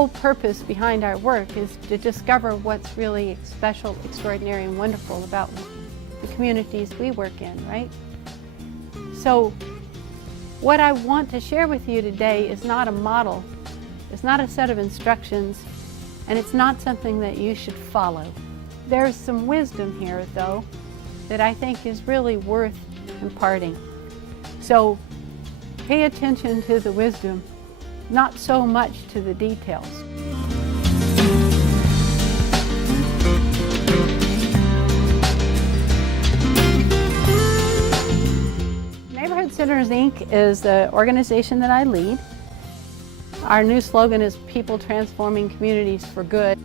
whole purpose behind our work is to discover what's really special, extraordinary, and wonderful about the communities we work in, right? So what I want to share with you today is not a model, it's not a set of instructions, and it's not something that you should follow. There's some wisdom here, though, that I think is really worth imparting. So pay attention to the wisdom, not so much to the details. Neighborhood Centers, Inc. is the organization that I lead. Our new slogan is People Transforming Communities for Good.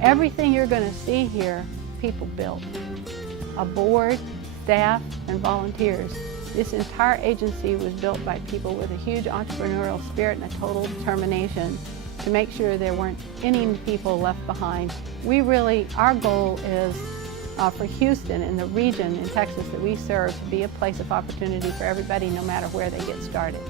Everything you're going to see here, people built. A board, staff, and volunteers. This entire agency was built by people with a huge entrepreneurial spirit and a total determination to make sure there weren't any people left behind. Our goal is for Houston and the region in Texas that we serve to be a place of opportunity for everybody, no matter where they get started.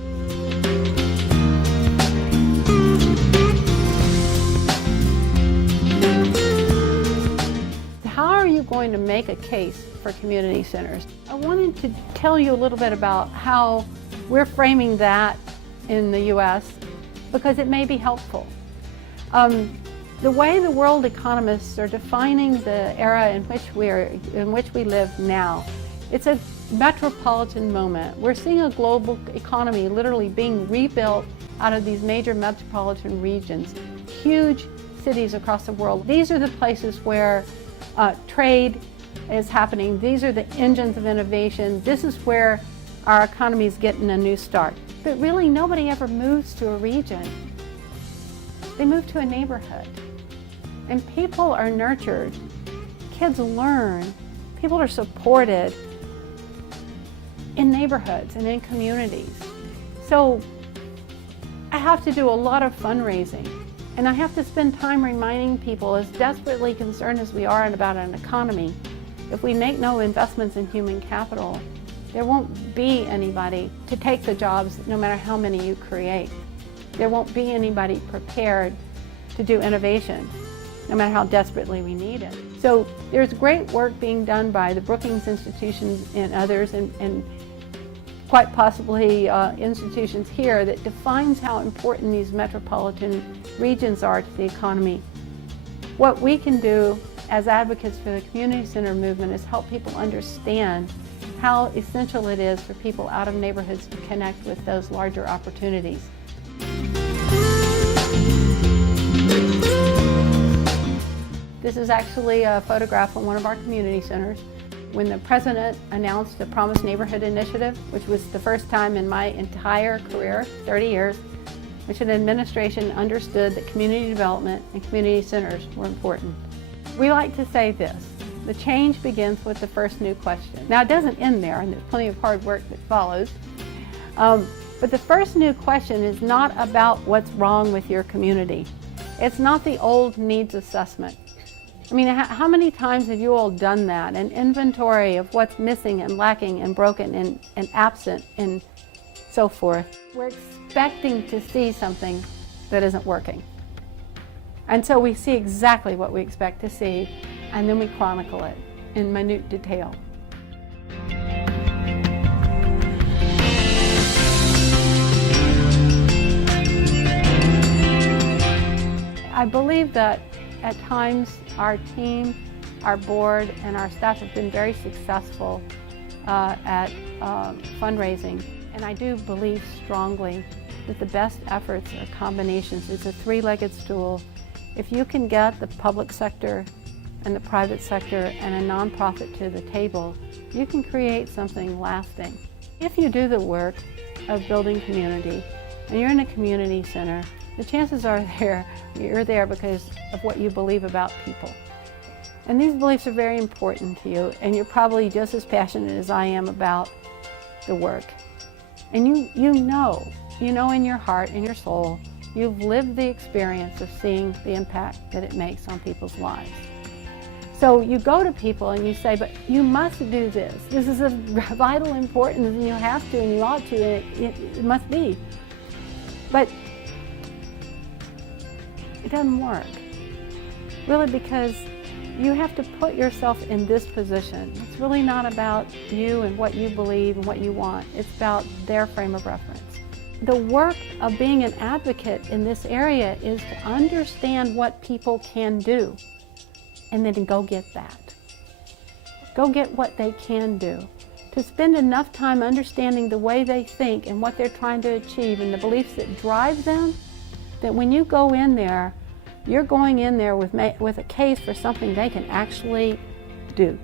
How are you going to make a case for community centers? I wanted to tell you a little bit about how we're framing that in the U.S. because it may be helpful. The way the world economists are defining the era in which we live now, it's a metropolitan moment. We're seeing a global economy literally being rebuilt out of these major metropolitan regions, huge cities across the world. These are the places where trade is happening. These are the engines of innovation. This is where our economy is getting a new start. But really, nobody ever moves to a region. They move to a neighborhood. And people are nurtured. Kids learn. People are supported in neighborhoods and in communities. So I have to do a lot of fundraising. And I have to spend time reminding people, as desperately concerned as we are about an economy, if we make no investments in human capital, there won't be anybody to take the jobs no matter how many you create. There won't be anybody prepared to do innovation, no matter how desperately we need it. So there's great work being done by the Brookings Institution and others, and quite possibly institutions here, that defines how important these metropolitan regions are to the economy. What we can do as advocates for the community center movement is help people understand how essential it is for people out of neighborhoods to connect with those larger opportunities. This is actually a photograph from one of our community centers. When the president announced the Promise Neighborhood Initiative, which was the first time in my entire career, 30 years, which an administration understood that community development and community centers were important. We like to say this: the change begins with the first new question. Now, it doesn't end there, and there's plenty of hard work that follows. But the first new question is not about what's wrong with your community. It's not the old needs assessment. I mean, how many times have you all done that? An inventory of what's missing and lacking and broken and absent and so forth. We're expecting to see something that isn't working. And so we see exactly what we expect to see, and then we chronicle it in minute detail. I believe that at times our team, our board, and our staff have been very successful at fundraising. And I do believe strongly that the best efforts are combinations. It's a three-legged stool. If you can get the public sector and the private sector and a nonprofit to the table, you can create something lasting. If you do the work of building community and you're in a community center, the chances are you're there because of what you believe about people. And these beliefs are very important to you, and you're probably just as passionate as I am about the work. And you know in your heart and your soul, you've lived the experience of seeing the impact that it makes on people's lives. So you go to people and you say, but you must do this. This is of vital importance, and you have to, and you ought to, and it must be. But It doesn't work. Really, because you have to put yourself in this position. It's really not about you and what you believe and what you want. It's about their frame of reference. The work of being an advocate in this area is to understand what people can do and then go get that. Go get what they can do. To spend enough time understanding the way they think and what they're trying to achieve and the beliefs that drive them, that when you go in there, you're going in there with a case for something they can actually do.